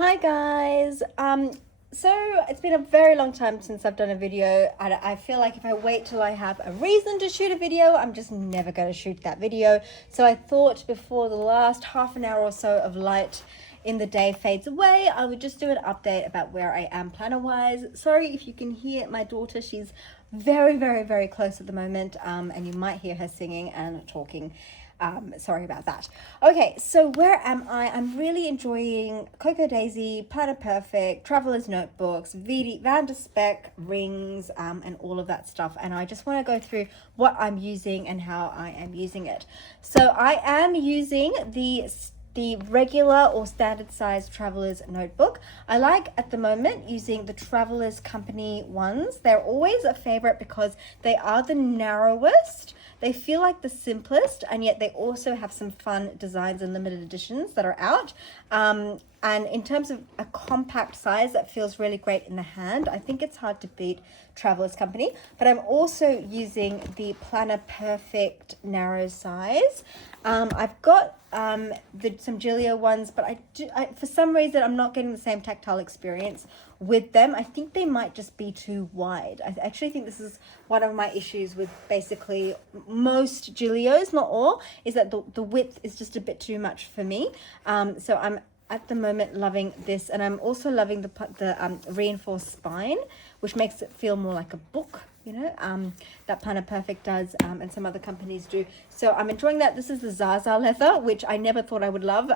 Hi guys. So it's been a very long time since I've done a video, and I feel like if I wait till I have a reason to shoot a video, I'm just never going to shoot that video. So I thought before the last half an hour or so of light in the day fades away, I would just do an update about where I am planner wise. Sorry if you can hear my daughter, she's very close at the moment, and you might hear her singing and talking. Sorry about that. Okay, so where am I? I'm really enjoying Cocoa Daisy, Planner Perfect, Traveler's Notebooks, Van de Spec, rings, and all of that stuff. And I just want to go through what I'm using and how I am using it. So I am using the regular or standard size Traveler's Notebook. I like at the moment using the Traveler's Company ones. They're always a favorite because they are the narrowest. They feel like the simplest, and yet they also have some fun designs and limited editions that are out. And in terms of a compact size that feels really great in the hand, I think it's hard to beat Traveler's Company. But I'm also using the Planner Perfect narrow size. I've got some Gilio ones, but for some reason I'm not getting the same tactile experience with them. I think they might just be too wide. I actually think this is one of my issues with basically most Gilios, not all, is that the width is just a bit too much for me. So I'm at the moment loving this, and I'm also loving the reinforced spine, which makes it feel more like a book, you know, that Planner Perfect does, and some other companies do. So I'm enjoying that. This is the Zaza leather, which I never thought I would love.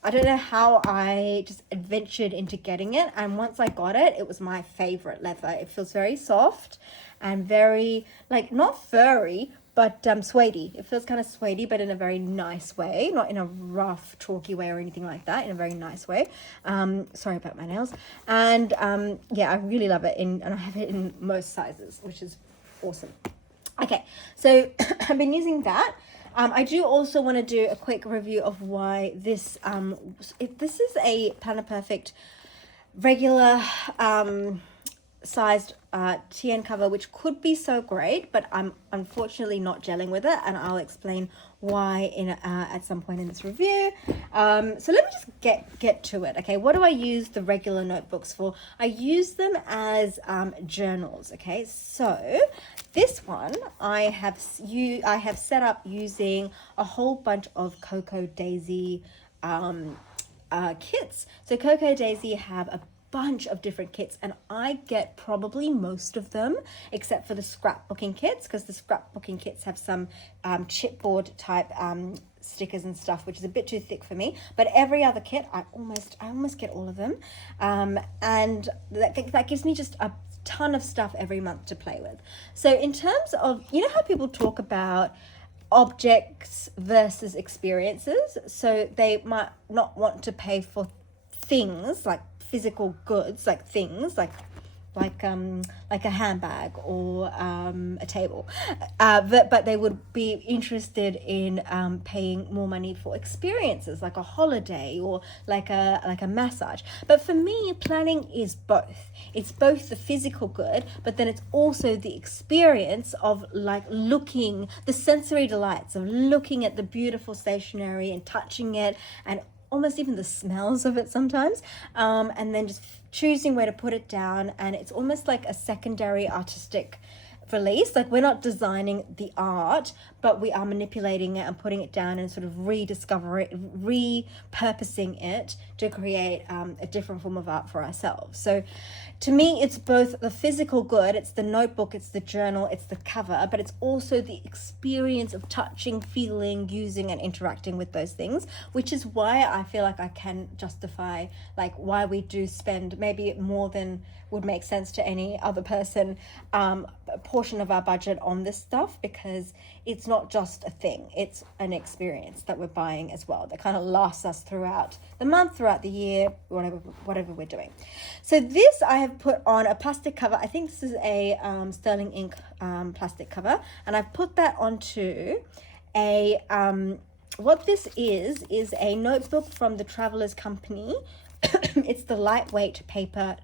I don't know how I just adventured into getting it, and once I got it, it was my favorite leather. It feels very soft and very, like, not furry, but suede-y. It feels kind of suede-y, but in a very nice way, not in a rough, chalky way or anything like that, in a very nice way. Sorry about my nails. And yeah, I really love it, and I have it in most sizes, which is awesome. Okay, so I've been using that. I do also want to do a quick review of why this, this is a Planner Perfect regular sized TN cover, which could be so great, but I'm unfortunately not gelling with it, and I'll explain why in at some point in this review. So let me just get to it. Okay, what do I use the regular notebooks for? I use them as journals. Okay, so this one I have set up using a whole bunch of Cocoa Daisy kits. So Cocoa Daisy have a bunch of different kits, and I get probably most of them except for the scrapbooking kits, because the scrapbooking kits have some chipboard type stickers and stuff, which is a bit too thick for me. But every other kit I almost get all of them, and that gives me just a ton of stuff every month to play with. So in terms of, you know how people talk about objects versus experiences, so they might not want to pay for things like physical goods, like things like a handbag or a table, but they would be interested in paying more money for experiences like a holiday or like a massage. But for me, planning is both. It's both the physical good, but then it's also the experience of like looking, the sensory delights of looking at the beautiful stationery and touching it, and almost even the smells of it sometimes, and then just choosing where to put it down. And it's almost like a secondary artistic release. Like, we're not designing the art, but we are manipulating it and putting it down and sort of repurposing it to create a different form of art for ourselves. So to me, it's both the physical good, it's the notebook, it's the journal, it's the cover, but it's also the experience of touching, feeling, using, and interacting with those things, which is why I feel like I can justify like why we do spend maybe more than would make sense to any other person, a portion of our budget on this stuff, because it's not just a thing, it's an experience that we're buying as well that kind of lasts us throughout the month, throughout the year, whatever we're doing. So this, I have put on a plastic cover. I think this is a sterling ink plastic cover, and I've put that onto a what this is a notebook from the Travelers Company. It's the lightweight paper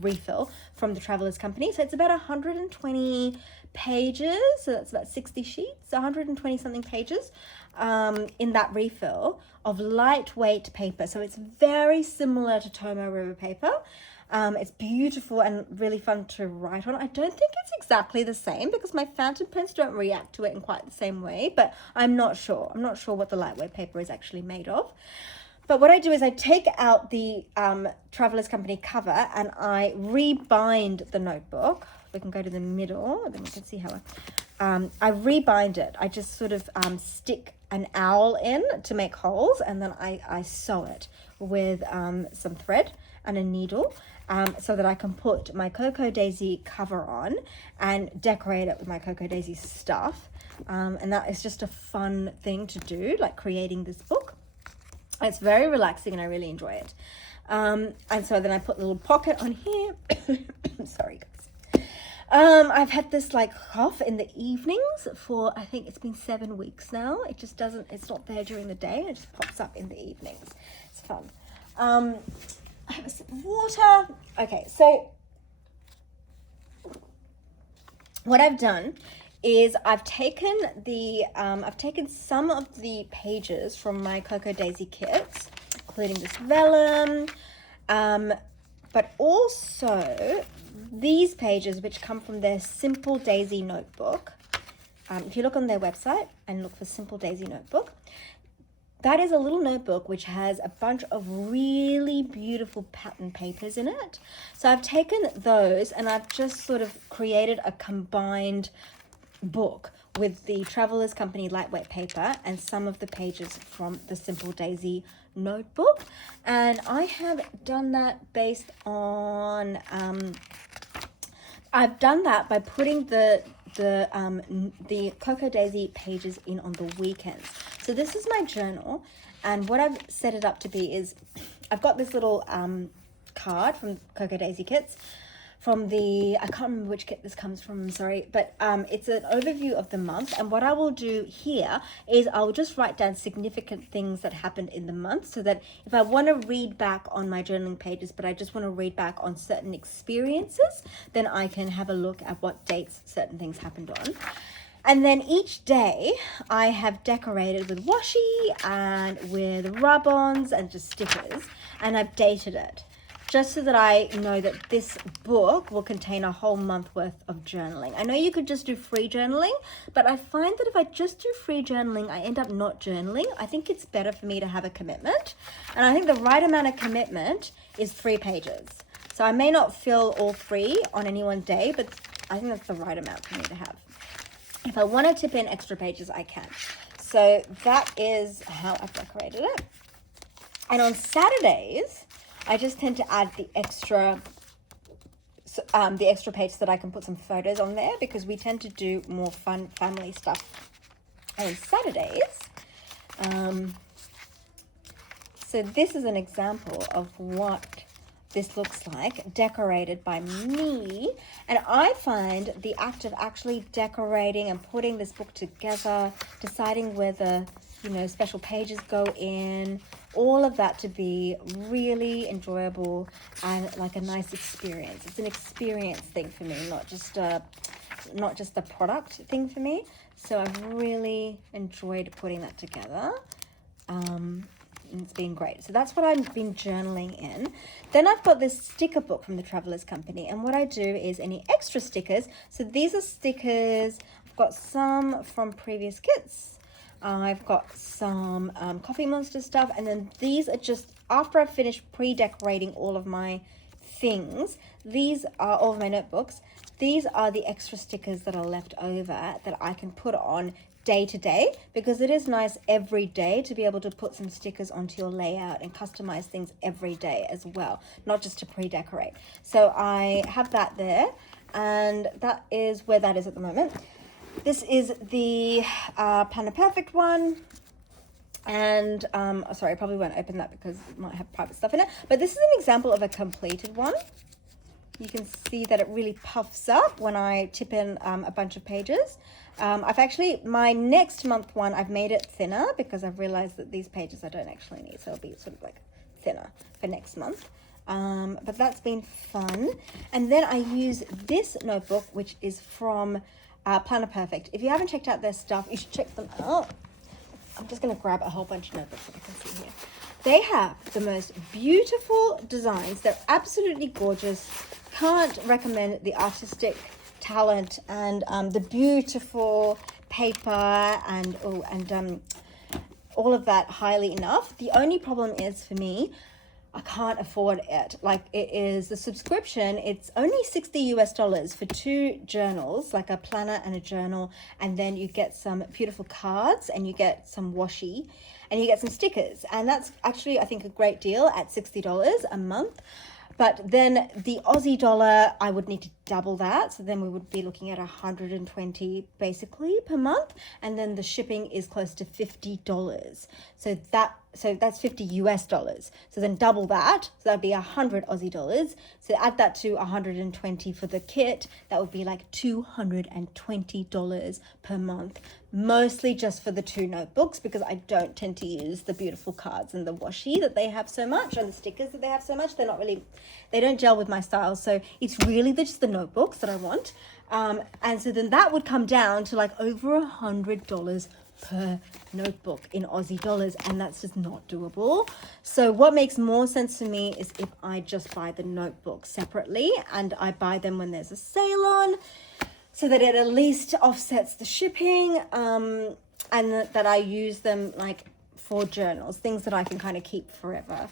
refill from the Travelers Company. So it's about 120 pages. So that's about 60 sheets, 120 something pages in that refill of lightweight paper. So it's very similar to Tomo River paper. It's beautiful and really fun to write on. I don't think it's exactly the same because my fountain pens don't react to it in quite the same way, but I'm not sure. I'm not sure what the lightweight paper is actually made of. But what I do is I take out the Travelers Company cover and I rebind the notebook. We can go to the middle, then we can see how I rebind it. I just sort of stick an owl in to make holes, and then I sew it with some thread and a needle so that I can put my Cocoa Daisy cover on and decorate it with my Cocoa Daisy stuff. And that is just a fun thing to do, like creating this book. It's very relaxing and I really enjoy it. And so then I put a little pocket on here. Sorry, guys. I've had this like cough in the evenings for, I think it's been 7 weeks now. It just doesn't, it's not there during the day. It just pops up in the evenings. It's fun. I have a sip of water. Okay, so what I've done is I've taken some of the pages from my Cocoa Daisy kits, including this vellum, but also these pages which come from their Simple Daisy notebook. If you look on their website and look for Simple Daisy notebook, that is a little notebook which has a bunch of really beautiful pattern papers in it. So I've taken those and I've just sort of created a combined book with the Travelers Company lightweight paper and some of the pages from the Simple Daisy notebook. And I have done that based on, I've done that by putting the Cocoa Daisy pages in on the weekends. So this is my journal, and what I've set it up to be is I've got this little card from Cocoa Daisy kits from the, I can't remember which kit this comes from, I'm sorry, but it's an overview of the month. And what I will do here is I'll just write down significant things that happened in the month, so that if I want to read back on my journaling pages, but I just want to read back on certain experiences, then I can have a look at what dates certain things happened on. And then each day I have decorated with washi and with rub-ons and just stickers, and I've dated it, just so that I know that this book will contain a whole month worth of journaling. I know you could just do free journaling, but I find that if I just do free journaling, I end up not journaling. I think it's better for me to have a commitment. And I think the right amount of commitment is 3 pages. So I may not fill all 3 on any one day, but I think that's the right amount for me to have. If I want to tip in extra pages, I can. So that is how I've decorated it. And on Saturdays, I just tend to add the extra page so that I can put some photos on there, because we tend to do more fun family stuff on Saturdays. So this is an example of what this looks like decorated by me. And I find the act of actually decorating and putting this book together, deciding whether, you know, special pages go in, all of that to be really enjoyable and like a nice experience. It's an experience thing for me, not just a product thing for me. So I've really enjoyed putting that together. It's been great. So that's what I've been journaling in. Then I've got this sticker book from the Travelers Company, and what I do is any extra stickers. So these are stickers. I've got some from previous kits. I've got some Coffee Monster stuff, and then these are just after I've finished pre-decorating all of my things. These are all of my notebooks. These are the extra stickers that are left over that I can put on day to day, because it is nice every day to be able to put some stickers onto your layout and customize things every day as well, not just to pre-decorate. So I have that there, and that is where that is at the moment. This is the Planner Perfect one, and sorry, I probably won't open that because it might have private stuff in it, but this is an example of a completed one. You can see that it really puffs up when I tip in a bunch of pages. I've actually, my next month one, I've made it thinner because I've realized that these pages I don't actually need. So it'll be sort of like thinner for next month. But that's been fun. And then I use this notebook, which is from Planner Perfect. If you haven't checked out their stuff, you should check them out. I'm just going to grab a whole bunch of notebooks that I can see here. They have the most beautiful designs. They're absolutely gorgeous. Can't recommend the artistic talent and the beautiful paper and all of that highly enough. The only problem is for me, I can't afford it. Like, it is the subscription. It's only $60 for 2 journals, like a planner and a journal. And then you get some beautiful cards and you get some washi and you get some stickers. And that's actually, I think, a great deal at $60 a month. But then the Aussie dollar, I would need to double that. So then we would be looking at 120 basically per month. And then the shipping is close to $50. So that's $50. So then double that. So that'd be 100 Aussie dollars. So add that to 120 for the kit. That would be like $220 per month. Mostly just for the 2 notebooks because I don't tend to use the beautiful cards and the washi that they have so much and the stickers that they have so much. They're not really, they don't gel with my style. So it's really just the notebooks that I want. And so then that would come down to like over $100 per notebook in Aussie dollars, and that's just not doable. So what makes more sense to me is if I just buy the notebooks separately and I buy them when there's a sale on, so that it at least offsets the shipping, and that I use them like for journals, things that I can kind of keep forever.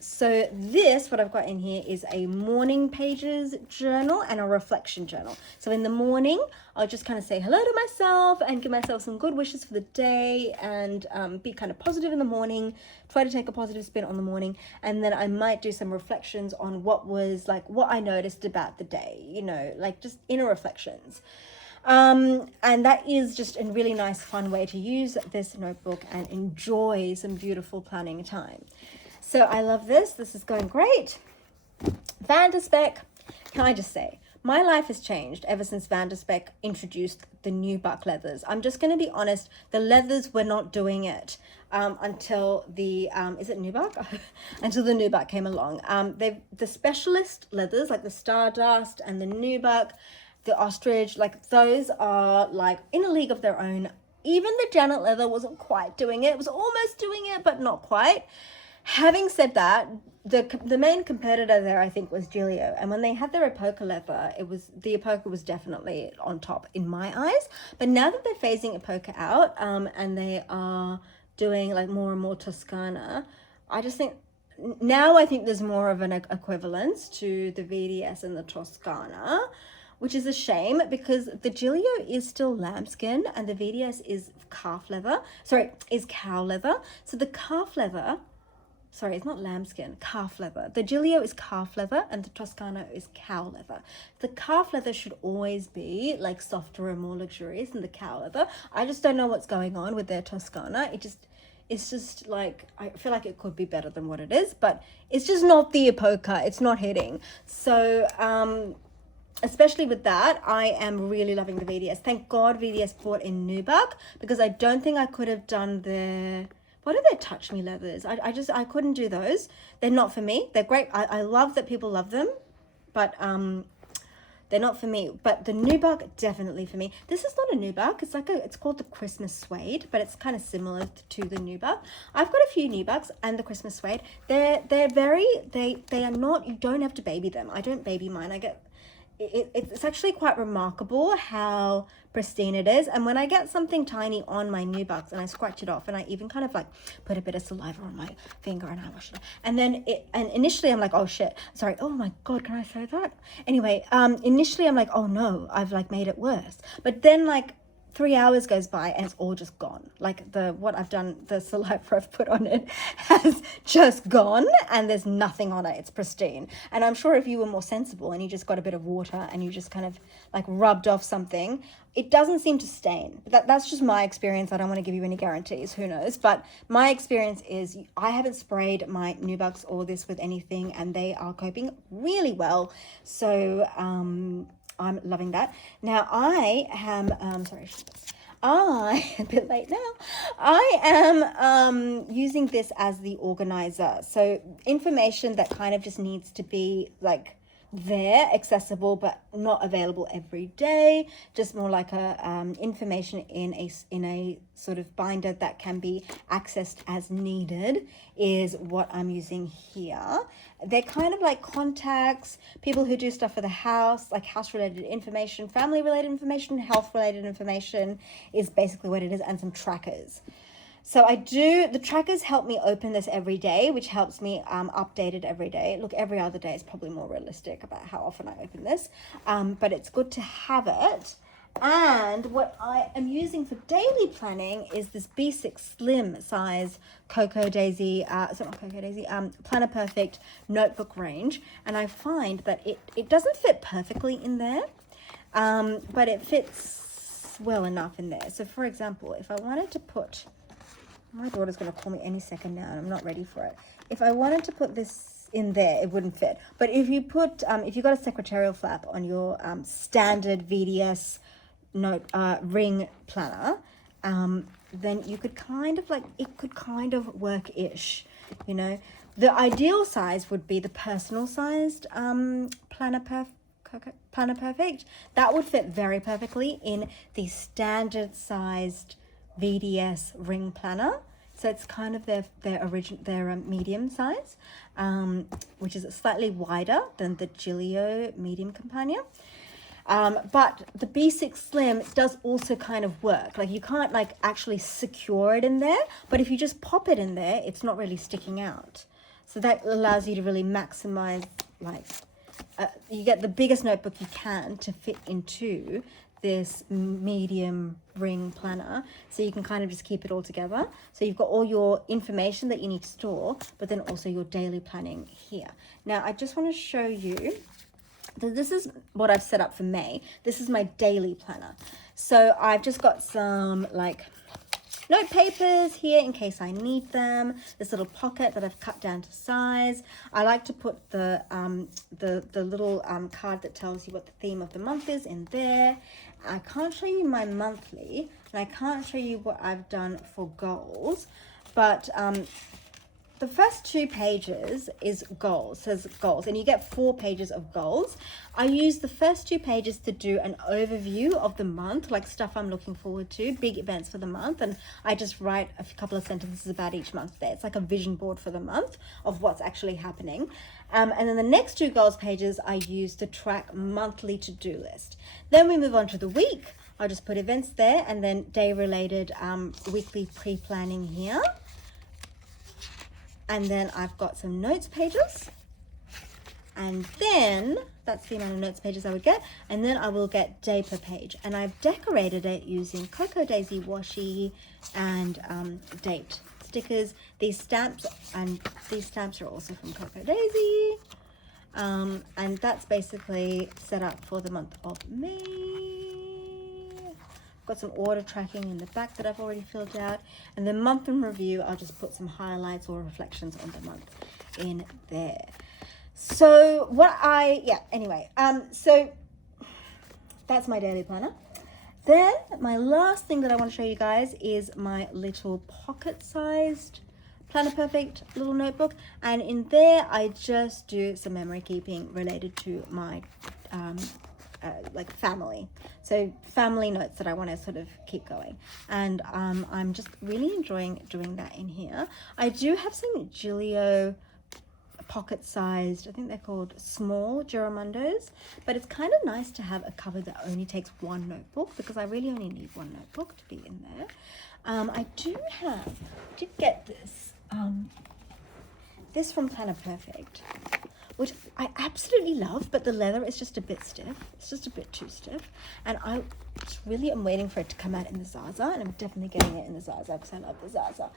So this, what I've got in here is a morning pages journal and a reflection journal. So in the morning, I'll just kind of say hello to myself and give myself some good wishes for the day and be kind of positive in the morning, try to take a positive spin on the morning. And then I might do some reflections on what I noticed about the day, you know, like just inner reflections. And that is just a really nice, fun way to use this notebook and enjoy some beautiful planning time. So I love this. This is going great. Van de Spek, can I just say, my life has changed ever since Van de Spek introduced the nubuck leathers. I'm just going to be honest, the leathers were not doing it until the, is it nubuck? Until the nubuck came along. The specialist leathers, like the Stardust and the nubuck, the ostrich, like those are like in a league of their own. Even the Janet leather wasn't quite doing it. It was almost doing it, but not quite. Having said that, the main competitor there, I think, was Giglio. And when they had their Epoca leather, the Epoca was definitely on top in my eyes. But now that they're phasing Epoca out, and they are doing like more and more Toscana, I just think now I think there's more of an equivalence to the VDS and the Toscana, which is a shame because the Giglio is still lambskin and the VDS is cow leather. So the calf leather, sorry, it's not lambskin, calf leather. The Giglio is calf leather and the Toscana is cow leather. The calf leather should always be like softer and more luxurious than the cow leather. I just don't know what's going on with their Toscana. It's just like, I feel like it could be better than what it is, but it's just not the Epoca. It's not hitting. So, especially with that, I am really loving the VDS. Thank God VDS bought in nubuck because I don't think I could have done what are their Touch Me leathers? I couldn't do those. They're not for me. They're great. I love that people love them, but they're not for me. But the nubuck, definitely for me. This is not a nubuck. It's called the Christmas suede, but it's kind of similar to the nubuck. I've got a few nubucks and the Christmas suede. They are not, you don't have to baby them. I don't baby mine. It's actually quite remarkable how pristine it is. And when I get something tiny on my nubucks and I scratch it off and I even kind of like put a bit of saliva on my finger and I wash it, and initially I'm like, oh shit, sorry, oh my God, can I say that? Anyway, initially I'm like, oh no, I've like made it worse. But then like 3 hours goes by and it's all just gone. Like what I've done, the saliva I've put on it has just gone and there's nothing on it. It's pristine. And I'm sure if you were more sensible and you just got a bit of water and you just kind of like rubbed off something, it doesn't seem to stain. That's just my experience. I don't want to give you any guarantees, who knows, but my experience is I haven't sprayed my Nubucks or this with anything and they are coping really well. So I'm loving that. Now I am a bit late now. I am using this as the organizer. So information that kind of just needs to be like there, accessible, but not available every day. Just more like a information in a sort of binder that can be accessed as needed is what I'm using here. They're kind of like contacts, people who do stuff for the house, like house related information, family related information, health related information is basically what it is, and some trackers. So the trackers help me open this every day, which helps me update it every day. Look, every other day is probably more realistic about how often I open this, but it's good to have it. And what I am using for daily planning is this B6 Slim size Planner Perfect notebook range. And I find that it doesn't fit perfectly in there, but it fits well enough in there. So for example, if I wanted to put, my daughter's going to call me any second now and I'm not ready for it. If I wanted to put this in there, it wouldn't fit. But if you put, if you've got a secretarial flap on your standard VDS ring planner, then you could kind of like, it could kind of work-ish, you know. The ideal size would be the personal sized Planner Perfect. That would fit very perfectly in the standard sized VDS ring planner. So it's kind of their medium size, which is slightly wider than the Gilio medium companion. But the B6 Slim does also kind of work. Like you can't like actually secure it in there, but if you just pop it in there, it's not really sticking out. So that allows you to really maximize, like, you get the biggest notebook you can to fit into this medium ring planner, so you can kind of just keep it all together. So you've got all your information that you need to store, but then also your daily planning here. Now I just want to show you, this is what I've set up for May. This is my daily planner. So I've just got some like note papers here in case I need them. This little pocket that I've cut down to size. I like to put the little card that tells you what the theme of the month is in there. I can't show you my monthly, and I can't show you what I've done for goals, but the first 2 pages is goals, says goals, and you get 4 pages of goals. I use the first 2 pages to do an overview of the month, like stuff I'm looking forward to, big events for the month, and I just write a couple of sentences about each month there. It's like a vision board for the month of what's actually happening. And then the next 2 goals pages I use to track monthly to-do list. Then we move on to the week. I'll just put events there, and then day-related weekly pre-planning here. And then I've got some notes pages, and then that's the amount of notes pages I would get, and then I will get day per page, and I've decorated it using Cocoa Daisy washi and date stickers. These stamps are also from Cocoa Daisy, and that's basically set up for the month of May. Got some order tracking in the back that I've already filled out, and the month in review, I'll just put some highlights or reflections on the month in there. So so that's my daily planner. Then my last thing that I want to show you guys is my little pocket-sized Planner Perfect little notebook, and in there I just do some memory keeping related to my like family, so family notes that I want to sort of keep going, and I'm just really enjoying doing that in here. I do have some Gilio pocket-sized, I think they're called small Giramondos, but it's kind of nice to have a cover that only takes 1 notebook, because I really only need 1 notebook to be in there. I did get this from Planner Perfect, which I absolutely love, but the leather is just a bit stiff. It's just a bit too stiff. And I just really am waiting for it to come out in the Zaza, and I'm definitely getting it in the Zaza because I love the Zaza.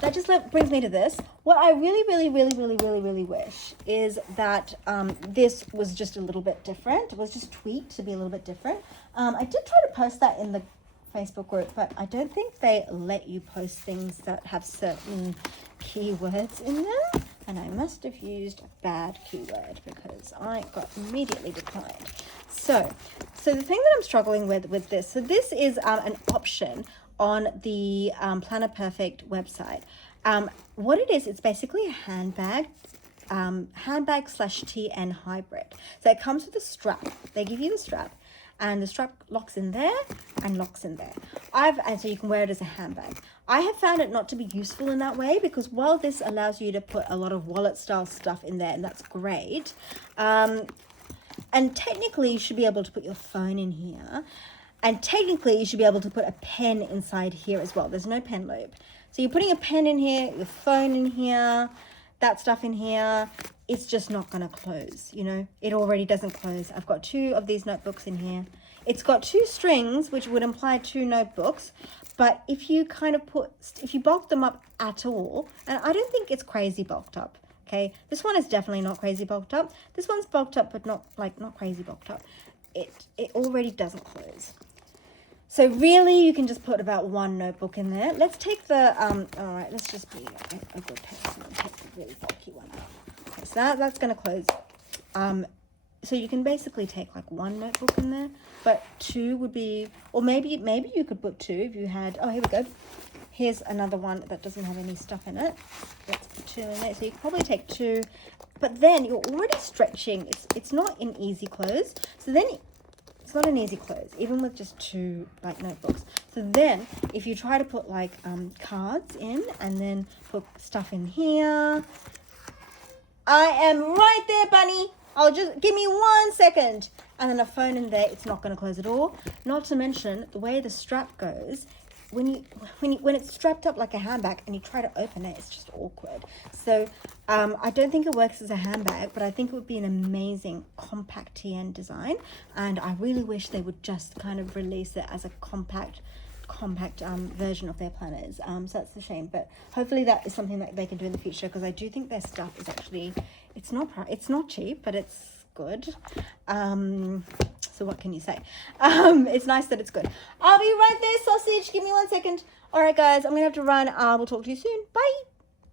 That just brings me to this. What I really wish is that this was just a little bit different. It was just tweaked to be a little bit different. I did try to post that in the Facebook group, but I don't think they let you post things that have certain keywords in them. And I must have used a bad keyword because I got immediately declined. So the thing that I'm struggling with this, so this is an option on the Planner Perfect website. What it is, it's basically a handbag slash TN hybrid. So it comes with a strap. They give you the strap, and the strap locks in there and locks in there. And so you can wear it as a handbag. I have found it not to be useful in that way, because while this allows you to put a lot of wallet style stuff in there, and that's great, and technically you should be able to put your phone in here. And technically, you should be able to put a pen inside here as well. There's no pen loop. So you're putting a pen in here, your phone in here, that stuff in here. It's just not going to close, you know. It already doesn't close. I've got 2 of these notebooks in here. It's got 2 strings, which would imply 2 notebooks. But if you kind of if you bulk them up at all, and I don't think it's crazy bulked up, okay? This one is definitely not crazy bulked up. This one's bulked up, but not crazy bulked up. It already doesn't close. So really, you can just put about 1 notebook in there. Let's take the, all right, let's just be a good person and take the really bulky one out. Okay, so that's going to close. So you can basically take like 1 notebook in there, but 2 would be, or maybe you could put 2 if you had, oh, here we go. Here's another one that doesn't have any stuff in it. Let's put 2 in there. So you could probably take 2, but then you're already stretching. It's not an easy close. So then it's not an easy close, even with just 2 like notebooks. So then if you try to put like cards in and then put stuff in here, I am right there, bunny. I'll just give me 1 second. And then a phone in there, it's not going to close at all. Not to mention the way the strap goes. When it's strapped up like a handbag and you try to open it, it's just awkward. So I don't think it works as a handbag, but I think it would be an amazing compact TN design. And I really wish they would just kind of release it as a compact version of their planners. So that's a shame, but hopefully that is something that they can do in the future, because I do think their stuff is actually, it's not cheap, but it's good. So what can you say? It's nice that it's good. I'll be right there, sausage. Give me 1 second. All right, guys, I'm gonna have to run. We'll talk to you soon. Bye.